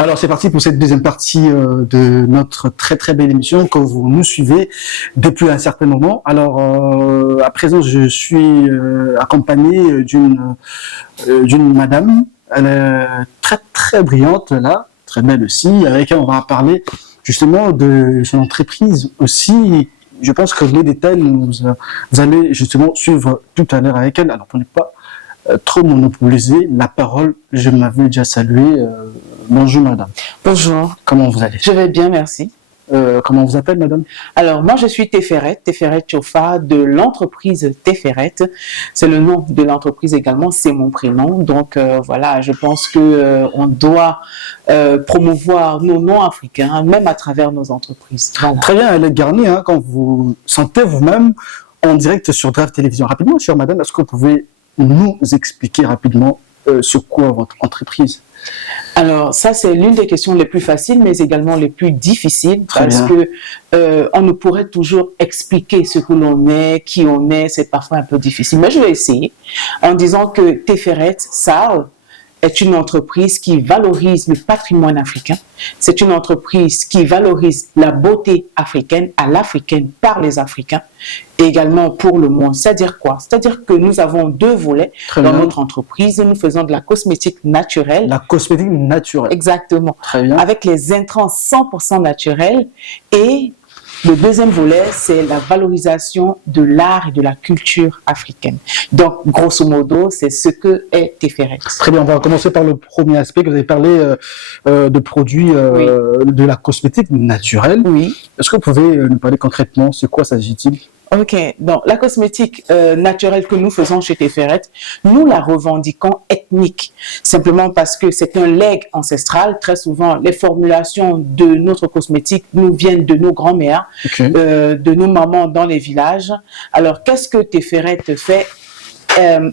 Alors c'est parti pour cette deuxième partie de notre très très belle émission que vous nous suivez depuis un certain moment. Alors à présent je suis accompagné d'une madame, elle est très très brillante là, très belle aussi, avec elle on va parler justement de son entreprise aussi. Je pense que les détails vous allez justement suivre tout à l'heure avec elle. Alors pour ne pas trop monopoliser la parole, je m'avais déjà salué. Bonjour madame. Bonjour. Comment vous allez? Je vais bien, merci. Comment on vous appelle madame? Alors moi je suis Teferet Chofa de l'entreprise Teferet. C'est le nom de l'entreprise également, c'est mon prénom. Donc voilà, je pense que on doit promouvoir nos noms africains, même à travers nos entreprises. Voilà. Très bien, elle est garnie hein, quand vous sentez vous-même en direct sur Drive Télévision. Rapidement, chère madame, est-ce que vous pouvez nous expliquer rapidement sur quoi votre entreprise? Alors ça c'est l'une des questions les plus faciles mais également les plus difficiles parce que on ne pourrait toujours expliquer ce que l'on est, qui on est, c'est parfois un peu difficile. Mais je vais essayer en disant que Teferet SAR est une entreprise qui valorise le patrimoine africain. C'est une entreprise qui valorise la beauté africaine à l'africaine par les Africains et également pour le monde. C'est-à-dire quoi? C'est-à-dire que nous avons deux volets dans notre entreprise. Nous faisons de la cosmétique naturelle. La cosmétique naturelle. Exactement. Très bien. Avec les intrants 100% naturels et le deuxième volet, c'est la valorisation de l'art et de la culture africaine. Donc, grosso modo, c'est ce que est Teferet. Très bien, on va commencer par le premier aspect que vous avez parlé de produits de la cosmétique naturelle. Oui. Est-ce que vous pouvez nous parler concrètement, c'est quoi s'agit-il? Ok, donc la cosmétique naturelle que nous faisons chez Teferet, nous la revendiquons ethnique, simplement parce que c'est un legs ancestral. Très souvent, les formulations de notre cosmétique nous viennent de nos grands-mères, de nos mamans dans les villages. Alors, qu'est-ce que Teferet fait?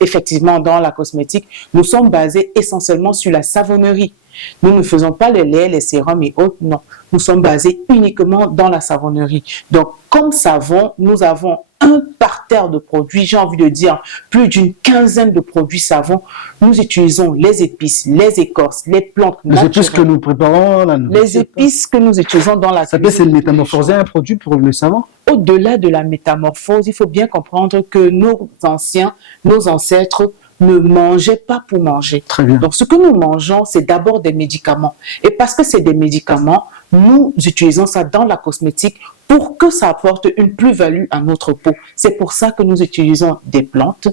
Effectivement, dans la cosmétique, nous sommes basés essentiellement sur la savonnerie. Nous ne faisons pas les laits, les sérums et autres, non. Nous sommes basés uniquement dans la savonnerie. Donc, comme savon, nous avons un parterre de produits, j'ai envie de dire plus d'une quinzaine de produits savons. Nous utilisons les épices, les écorces, les plantes naturelles. Les épices que nous préparons là. Les épices que nous utilisons dans la cuisine. C'est le métamorphoser un produit pour le savon? Au-delà de la métamorphose, il faut bien comprendre que nos anciens, nos ancêtres ne mangeaient pas pour manger. Très bien. Donc, ce que nous mangeons, c'est d'abord des médicaments. Et parce que c'est des médicaments, nous utilisons ça dans la cosmétique pour que ça apporte une plus-value à notre peau. C'est pour ça que nous utilisons des plantes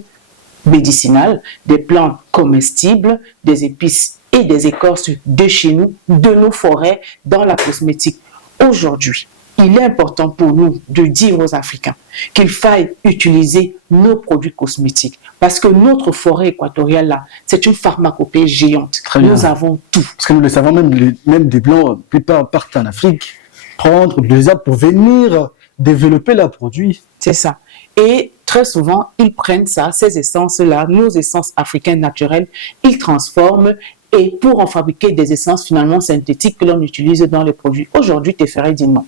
médicinales, des plantes comestibles, des épices et des écorces de chez nous, de nos forêts, dans la cosmétique. Aujourd'hui, il est important pour nous de dire aux Africains qu'il faille utiliser nos produits cosmétiques parce que notre forêt équatoriale, là, c'est une pharmacopée géante. Nous avons tout. Parce que nous le savons, même des Blancs, la plupart partent en Afrique, prendre des arbres pour venir développer leurs produits. C'est ça. Et très souvent, ils prennent ça, ces essences-là, nos essences africaines naturelles, ils transforment et pour en fabriquer des essences finalement synthétiques que l'on utilise dans les produits. Aujourd'hui, Teferet dit non.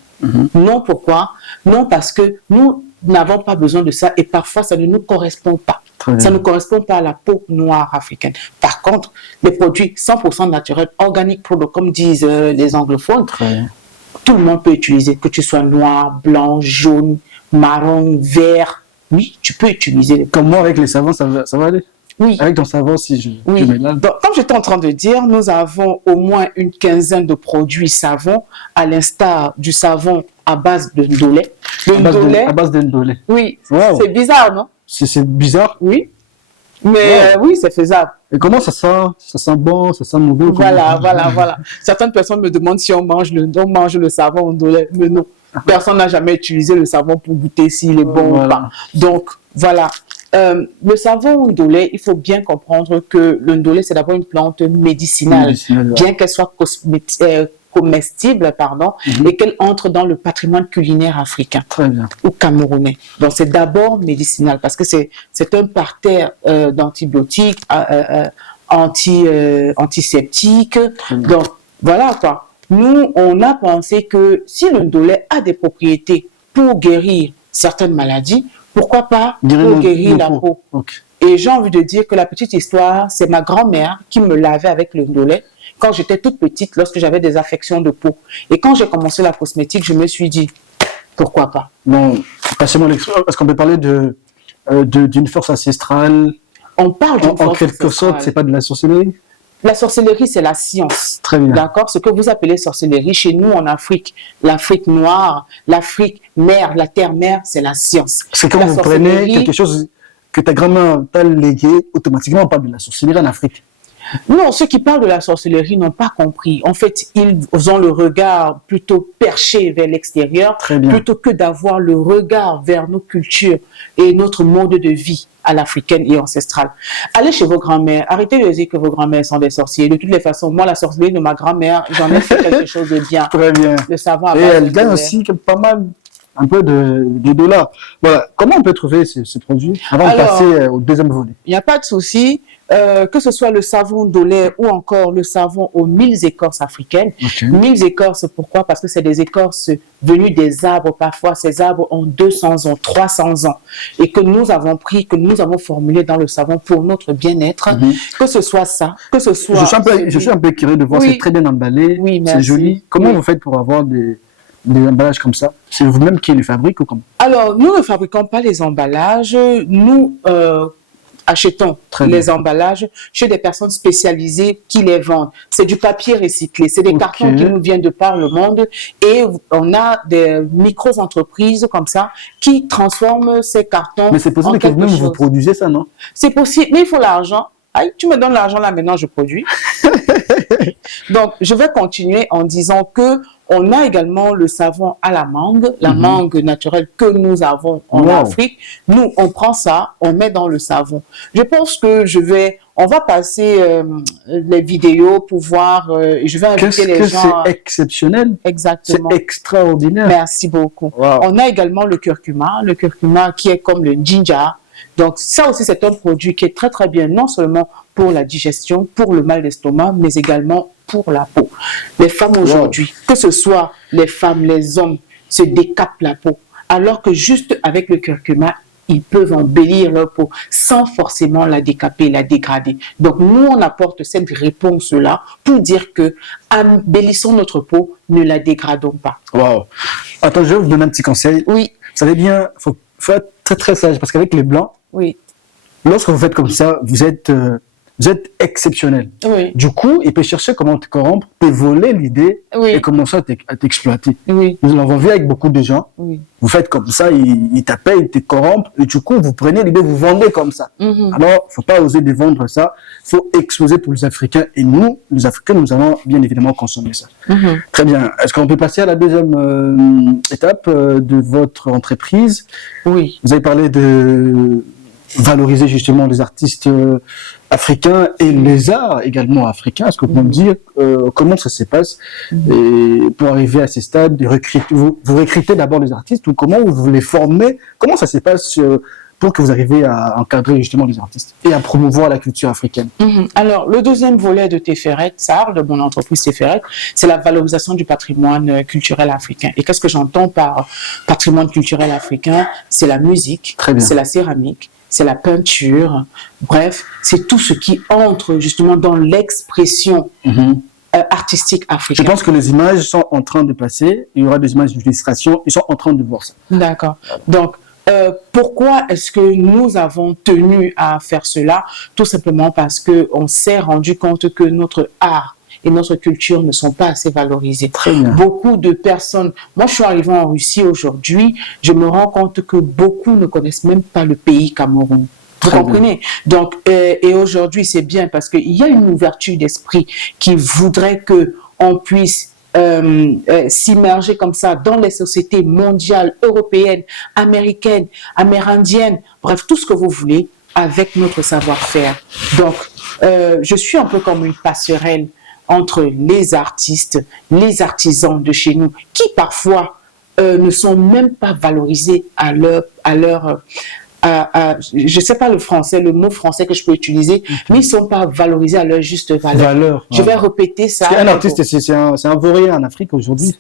Non, pourquoi? Non, parce que nous n'avons pas besoin de ça et parfois ça ne nous correspond pas. Ça ne correspond pas à la peau noire africaine. Par contre, les produits 100% naturels, organiques, comme disent les anglophones, tout le monde peut utiliser, que tu sois noir, blanc, jaune, marron, vert. Oui, tu peux utiliser. Comme moi, avec les savons, ça va aller? Oui. Avec ton savon, si je mets là. Donc, comme j'étais en train de dire, nous avons au moins une quinzaine de produits savons, à l'instar du savon à base de ndolé. À base de ndolé. Oui, c'est bizarre, non? C'est bizarre? Oui. Mais oui, c'est faisable. Et comment ça sent? Ça sent bon, ça sent mauvais? Voilà. Certaines personnes me demandent si on mange le savon ndolé. Mais non, personne n'a jamais utilisé le savon pour goûter s'il est bon ou pas. Donc, voilà. Le savon ndolé, il faut bien comprendre que le ndolé, c'est d'abord une plante médicinale, bien qu'elle soit comestible, et qu'elle entre dans le patrimoine culinaire africain ou camerounais. Donc, c'est d'abord médicinal parce que c'est un parterre d'antibiotiques, antiseptiques. Donc, voilà quoi. Nous, on a pensé que si le ndolé a des propriétés pour guérir certaines maladies, pourquoi pas pour guérir la peau. Et j'ai envie de dire que la petite histoire, c'est ma grand-mère qui me lavait avec le ndolé quand j'étais toute petite, lorsque j'avais des affections de peau. Et quand j'ai commencé la cosmétique, je me suis dit, pourquoi pas? Bon, passez-moi l'expression, parce qu'on peut parler d'une force ancestrale. On parle d'une force en quelque sorte, c'est pas de la sorcellerie? La sorcellerie, c'est la science. Très bien. D'accord? Ce que vous appelez sorcellerie, chez nous en Afrique, l'Afrique noire, l'Afrique mère, la terre-mère, c'est la science. C'est quand vous prenez quelque chose que ta grand-mère t'a légué, automatiquement on parle de la sorcellerie en Afrique. Non, ceux qui parlent de la sorcellerie n'ont pas compris. En fait, ils ont le regard plutôt perché vers l'extérieur, plutôt que d'avoir le regard vers nos cultures et notre mode de vie à l'africaine et ancestrale. Allez chez vos grands-mères, arrêtez de dire que vos grands-mères sont des sorciers. De toutes les façons, moi, la sorcellerie de ma grand-mère, j'en ai fait quelque chose de bien. Très bien. Le savoir. Et elle gagne aussi pas mal, un peu de dollars. Voilà. Comment on peut trouver ce produit avant de passer au deuxième volet? Il n'y a pas de souci. Que ce soit le savon d'Olay ou encore le savon aux 1000 écorces africaines. 1000 écorces, pourquoi? Parce que c'est des écorces venues des arbres. Parfois, ces arbres ont 200 ans, 300 ans. Et que nous avons pris, que nous avons formulé dans le savon pour notre bien-être. Que ce soit ça, que ce soit... Je suis un peu curieux de voir, c'est très bien emballé, c'est joli. Comment vous faites pour avoir des emballages comme ça? C'est vous-même qui les fabriquez ou comment? Alors, nous ne fabriquons pas les emballages. Nous... achetons les emballages chez des personnes spécialisées qui les vendent. C'est du papier recyclé, c'est des cartons qui nous viennent de par le monde et on a des micro-entreprises comme ça qui transforment ces cartons. Mais c'est possible que vous-même vous produisez ça, non? C'est possible, mais il faut l'argent. Aïe, tu me donnes l'argent là, maintenant je produis. Donc, je vais continuer en disant que on a également le savon à la mangue naturelle que nous avons en Afrique. Nous, on prend ça, on met dans le savon. Je pense que on va passer les vidéos pour voir, je vais inviter les gens. C'est exceptionnel. Exactement. C'est extraordinaire. Merci beaucoup. On a également le curcuma qui est comme le ginger. Donc, ça aussi, c'est un produit qui est très, très bien, non seulement pour la digestion, pour le mal d'estomac, mais également pour la peau. Les femmes aujourd'hui, que ce soit les femmes, les hommes, se décapent la peau, alors que juste avec le curcuma, ils peuvent embellir leur peau sans forcément la décaper, la dégrader. Donc, nous, on apporte cette réponse-là pour dire que embellissons notre peau, ne la dégradons pas. Wow. Attends, je vais vous donner un petit conseil. Oui. Vous savez bien, faut être très, très sage, parce qu'avec les blancs, lorsque vous faites comme ça, vous êtes exceptionnel. Du coup, il peut chercher comment te corrompre, te voler l'idée et commencer à t'exploiter. Nous l'avons vu avec beaucoup de gens. Vous faites comme ça, ils t'appellent, ils te corrompent, et du coup, vous prenez l'idée, vous vendez comme ça. Alors, il ne faut pas oser de vendre ça. Il faut exposer pour les Africains. Et nous, les Africains, nous allons bien évidemment consommer ça. Très bien. Est-ce qu'on peut passer à la deuxième étape de votre entreprise? Oui. Vous avez parlé de valoriser justement les artistes africains et les arts également africains. Est-ce que vous pouvez me dire comment ça se passe et pour arriver à ces stades, vous recrutez d'abord les artistes ou comment vous les formez? Comment ça se passe pour que vous arriviez à encadrer justement les artistes et à promouvoir la culture africaine? Alors, le deuxième volet de Teferet, SAR, de mon entreprise Teferet, c'est la valorisation du patrimoine culturel africain. Et qu'est-ce que j'entends par patrimoine culturel africain? C'est la musique, c'est la céramique, c'est la peinture, bref, c'est tout ce qui entre justement dans l'expression artistique africaine. Je pense que les images sont en train de passer, il y aura des images d'illustration, ils sont en train de voir ça. D'accord. Donc, pourquoi est-ce que nous avons tenu à faire cela? Tout simplement parce qu'on s'est rendu compte que notre art et notre culture ne sont pas assez valorisées. Beaucoup de personnes... Moi, je suis arrivée en Russie aujourd'hui, je me rends compte que beaucoup ne connaissent même pas le pays Cameroun. Vous comprenez? Donc, et aujourd'hui, c'est bien parce qu'il y a une ouverture d'esprit qui voudrait qu'on puisse s'immerger comme ça dans les sociétés mondiales, européennes, américaines, amérindiennes, bref, tout ce que vous voulez, avec notre savoir-faire. Donc, je suis un peu comme une passerelle entre les artistes, les artisans de chez nous, qui parfois ne sont même pas valorisés à leur je ne sais pas le mot français que je peux utiliser, mais ils ne sont pas valorisés à leur juste valeur. Je vais répéter ça. Un artiste, c'est un vaurien en Afrique aujourd'hui.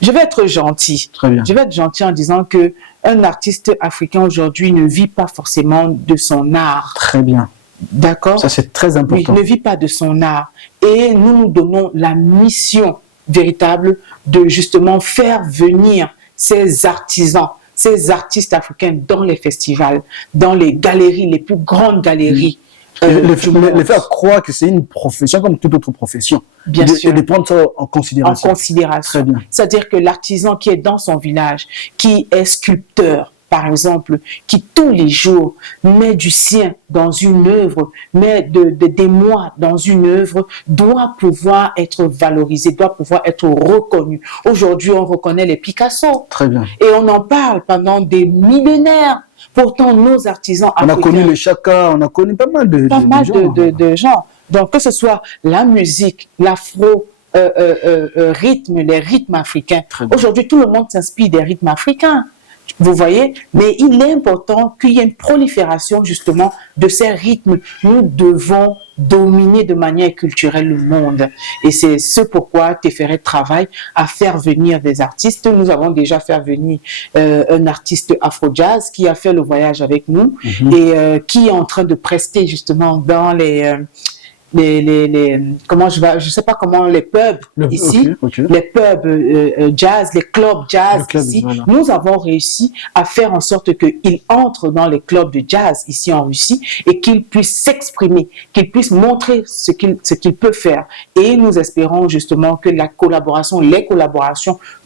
Je vais être gentil. Très bien. Je vais être gentil en disant que un artiste africain aujourd'hui ne vit pas forcément de son art. Très bien. D'accord? Ça, c'est très Oui, important. ne vit pas de son art. Et nous nous donnons la mission véritable de justement faire venir ces artisans, ces artistes africains dans les festivals, dans les galeries, les plus grandes galeries. Les faire croire que c'est une profession comme toute autre profession. Bien sûr. Et de prendre ça en En considération. considération. Très bien. C'est-à-dire que l'artisan qui est dans son village, qui est sculpteur, par exemple, qui tous les jours met du sien dans une œuvre, met des mois dans une œuvre, doit pouvoir être valorisé, doit pouvoir être reconnu. Aujourd'hui, on reconnaît les Picasso. Très bien. Et on en parle pendant des millénaires. Pourtant, nos artisans On a africains, connu les Chaka, on a connu pas mal de gens. de gens. Donc, que ce soit la musique, l'afro, rythme, les rythmes africains. Aujourd'hui, tout le monde s'inspire des rythmes africains. Vous voyez, mais il est important qu'il y ait une prolifération justement de ces rythmes. Nous devons dominer de manière culturelle le monde. Et c'est ce pourquoi Teferet travaille à faire venir des artistes. Nous avons déjà fait venir un artiste afro-jazz qui a fait le voyage avec nous et qui est en train de prester justement dans je sais pas comment les pubs ici, les pubs jazz, les clubs jazz ici, voilà. Nous avons réussi à faire en sorte qu'il entre dans les clubs de jazz ici en Russie et qu'il puisse s'exprimer, qu'il puisse montrer ce qu'il peut faire. Et nous espérons justement que les collaborations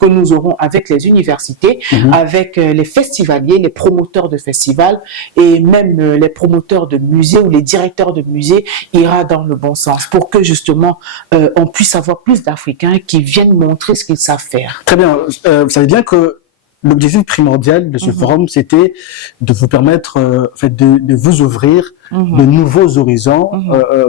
que nous aurons avec les universités, avec les festivaliers, les promoteurs de festivals et même les promoteurs de musées ou les directeurs de musées ira dans le bon sens pour que justement on puisse avoir plus d'Africains qui viennent montrer ce qu'ils savent faire. Très bien. Vous savez bien que l'objectif primordial de ce forum, c'était de vous permettre en fait, de vous ouvrir de nouveaux horizons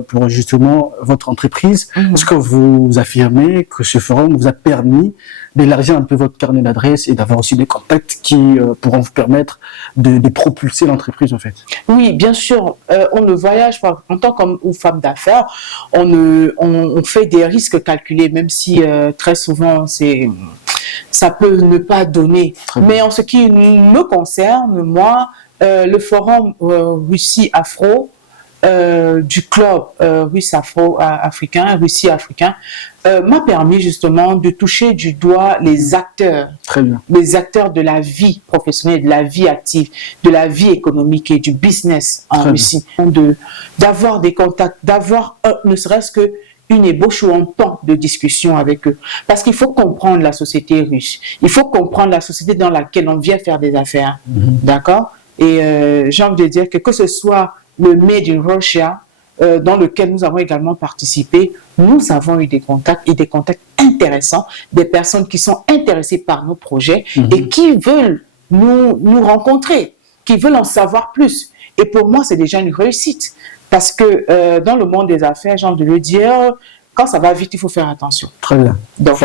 pour justement votre entreprise. Est-ce que vous affirmez que ce forum vous a permis d'élargir un peu votre carnet d'adresses et d'avoir aussi des contacts qui pourront vous permettre de propulser l'entreprise en fait? Oui, bien sûr. On ne voyage pas en tant que femme d'affaires. On fait des risques calculés, même si très souvent ça peut ne pas donner. Mais en ce qui me concerne, moi, le forum Russie Afro du club Russe Afro-Africain, Russie Africain, m'a permis justement de toucher du doigt les acteurs. Très bien. Les acteurs de la vie professionnelle, de la vie active, de la vie économique et du business en Russie. D'avoir des contacts, d'avoir ne serait-ce que une ébauche ou un pan de discussion avec eux. Parce qu'il faut comprendre la société russe. Il faut comprendre la société dans laquelle on vient faire des affaires. D'accord? Et j'ai envie de dire que ce soit le Made in Russia, dans lequel nous avons également participé, nous avons eu des contacts et des contacts intéressants, des personnes qui sont intéressées par nos projets et qui veulent nous rencontrer, qui veulent en savoir plus. Et pour moi, c'est déjà une réussite. Parce que dans le monde des affaires, j'ai envie de le dire, quand ça va vite, il faut faire attention. Très bien. Donc,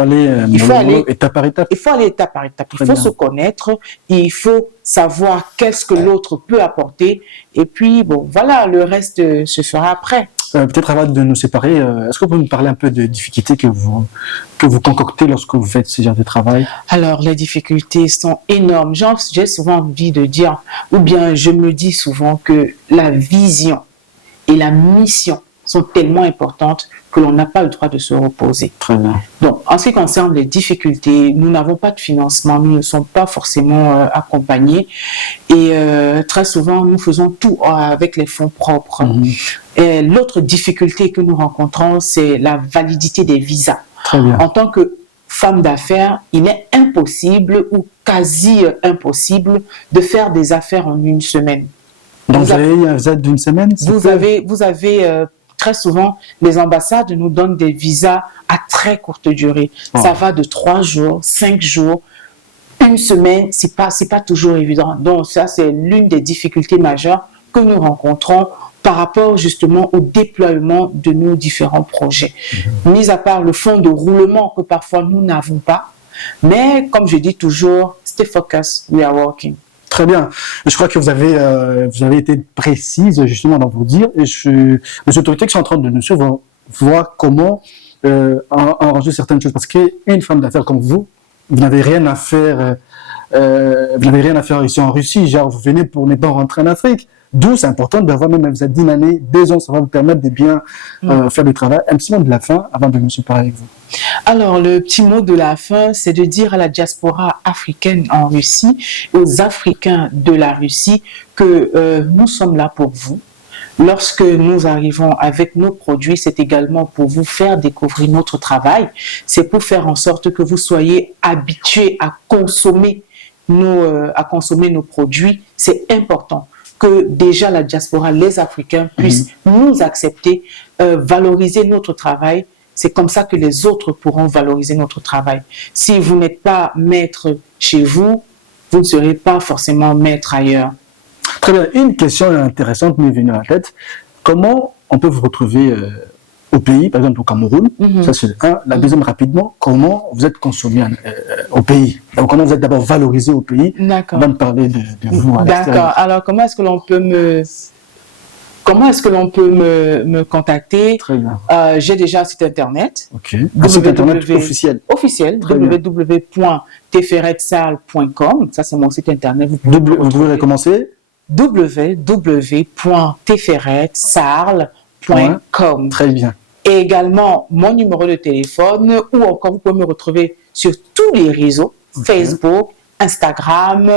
il faut aller étape par étape. Il faut aller étape par étape. Il faut se connaître, il faut savoir qu'est-ce que l'autre peut apporter. Et puis, bon, voilà, le reste se fera après. Peut-être avant de nous séparer, est-ce que vous pouvez nous parler un peu des difficultés que vous concoctez lorsque vous faites ce genre de travail? Alors, les difficultés sont énormes. J'ai souvent envie de dire, ou bien je me dis souvent que la vision et la mission sont tellement importantes que l'on n'a pas le droit de se reposer. Très bien. Donc, en ce qui concerne les difficultés, nous n'avons pas de financement, nous ne sommes pas forcément accompagnés et très souvent, nous faisons tout avec les fonds propres. Et l'autre difficulté que nous rencontrons, c'est la validité des visas. Très bien. En tant que femme d'affaires, il est impossible ou quasi impossible de faire des affaires en une semaine. Donc, vous avez un visa d'une semaine? Vous avez très souvent, les ambassades nous donnent des visas à très courte durée. Ça va de 3 jours, 5 jours, une semaine, c'est pas toujours évident. Donc, ça, c'est l'une des difficultés majeures que nous rencontrons par rapport justement au déploiement de nos différents projets. Mis à part le fonds de roulement que parfois nous n'avons pas, mais comme je dis toujours, stay focused, we are working. Très bien. Je crois que vous avez été précise justement dans vos dires et les autorités qui sont en train de nous suivre vont voir comment arranger certaines choses parce qu'une femme d'affaires comme vous n'avez rien à faire vous n'avez rien à faire ici en Russie, genre vous venez pour ne pas rentrer en Afrique. D'où c'est important d'avoir, même vous êtes d'une année, 2 ans, ça va vous permettre de bien faire le travail. Un petit mot de la fin avant de me séparer avec vous. Alors, le petit mot de la fin, c'est de dire à la diaspora africaine en Russie, aux Africains de la Russie, que nous sommes là pour vous. Lorsque nous arrivons avec nos produits, c'est également pour vous faire découvrir notre travail. C'est pour faire en sorte que vous soyez habitués à consommer nos produits. C'est important que déjà la diaspora, les Africains puissent nous accepter, valoriser notre travail. C'est comme ça que les autres pourront valoriser notre travail. Si vous n'êtes pas maître chez vous, vous ne serez pas forcément maître ailleurs. Très bien. Une question intéressante m'est venue à la tête. Comment on peut vous retrouver au pays, par exemple au Cameroun? Ça, c'est un. La deuxième, rapidement, comment vous êtes consommé au pays? Donc, comment vous êtes d'abord valorisé au pays? D'accord. Avant de parler de vous à l'extérieur. D'accord. Alors, comment est-ce que l'on peut me contacter? Très bien. J'ai déjà un site internet. Ok. Un site internet officiel. Officiel. www.tferretsal.com. Ça, c'est mon site internet. Vous pouvez recommencer? www.tferretsal.com. Très bien. Et également mon numéro de téléphone, ou encore vous pouvez me retrouver sur tous les réseaux, Facebook, Instagram,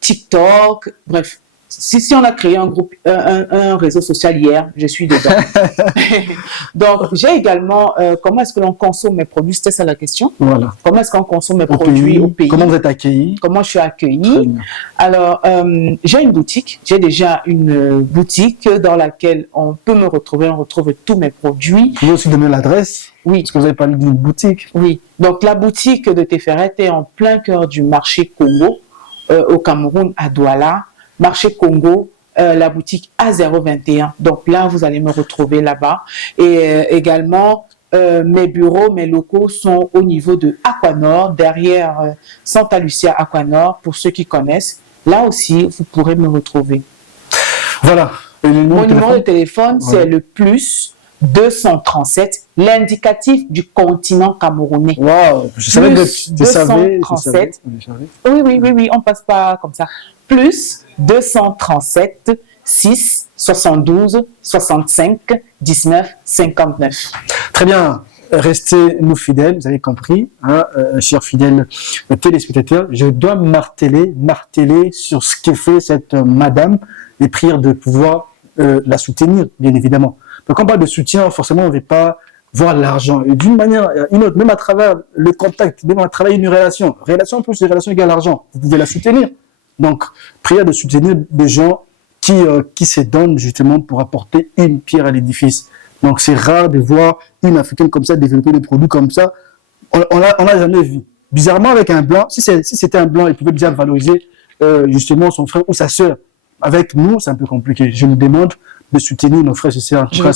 TikTok, bref. Si on a créé un groupe, un réseau social hier, je suis dedans. Donc, j'ai également, comment est-ce que l'on consomme mes produits? C'était ça la question. Voilà. Comment est-ce qu'on consomme mes produits au pays? Comment vous êtes accueilli? Comment je suis accueilli? Alors, j'ai une boutique. J'ai déjà une boutique dans laquelle on peut me retrouver. On retrouve tous mes produits. Vous pouvez aussi donner l'adresse? Oui. Parce que vous avez parlé d'une boutique. Oui. Donc, la boutique de Teferet est en plein cœur du marché Congo, au Cameroun, à Douala. Marché Congo, la boutique A021. Donc là, vous allez me retrouver là-bas. Et également, mes bureaux, mes locaux sont au niveau de Aquanor, derrière Santa Lucia Aquanor, pour ceux qui connaissent. Là aussi, vous pourrez me retrouver. Voilà. Mon numéro de téléphone, c'est le plus 237, l'indicatif du continent camerounais. Wow, je savais que 237. Oui, on passe pas comme ça. Plus 237 6 72 65 19 59. Très bien. Restez nous fidèles, vous avez compris, hein, chers fidèles téléspectateurs. Je dois marteler sur ce que fait cette madame et prier de pouvoir la soutenir, bien évidemment. Donc, quand on parle de soutien, forcément, on ne veut pas voir l'argent. Et d'une manière ou une autre, même à travers le contact, même à travers une relation. Relation plus relation égale argent. Vous pouvez la soutenir. Donc, prière de soutenir des gens qui se donnent justement pour apporter une pierre à l'édifice. Donc, c'est rare de voir une Africaine comme ça développer des produits comme ça. On l'a jamais vu. Bizarrement, avec un blanc, si c'était un blanc, il pouvait bien valoriser justement son frère ou sa sœur. Avec nous, c'est un peu compliqué. Je me demande de soutenir nos frères et sœurs. Je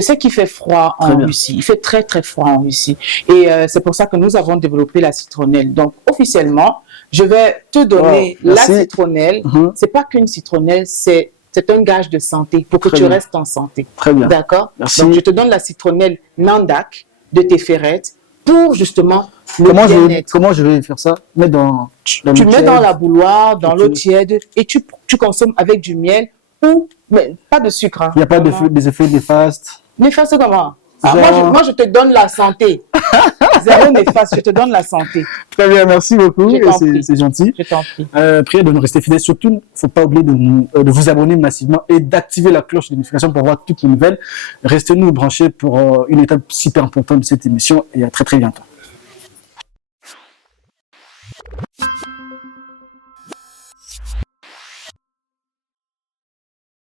sais qu'il fait froid en Russie. Il fait très, très froid en Russie. Et c'est pour ça que nous avons développé la citronnelle. Donc, officiellement, je vais te donner la citronnelle. C'est pas qu'une citronnelle, c'est un gage de santé pour que tu restes en santé. Très bien. D'accord? Donc, je te donne la citronnelle Nandak de Teferet pour justement le comment je vais faire ça? Tu mets dans la bouilloire, dans l'eau tiède et tu consommes avec du miel ou mais pas de sucre. Hein, il n'y a pas des effets néfastes? Néfastes comment? Moi, je te donne la santé. Zéro néfaste, je te donne la santé. Très bien, merci beaucoup. C'est gentil. Je t'en prie. Priez de nous rester fidèles. Surtout, il ne faut pas oublier de vous abonner massivement et d'activer la cloche de notification pour voir toutes les nouvelles. Restez-nous branchés pour une étape super importante de cette émission et à très très bientôt.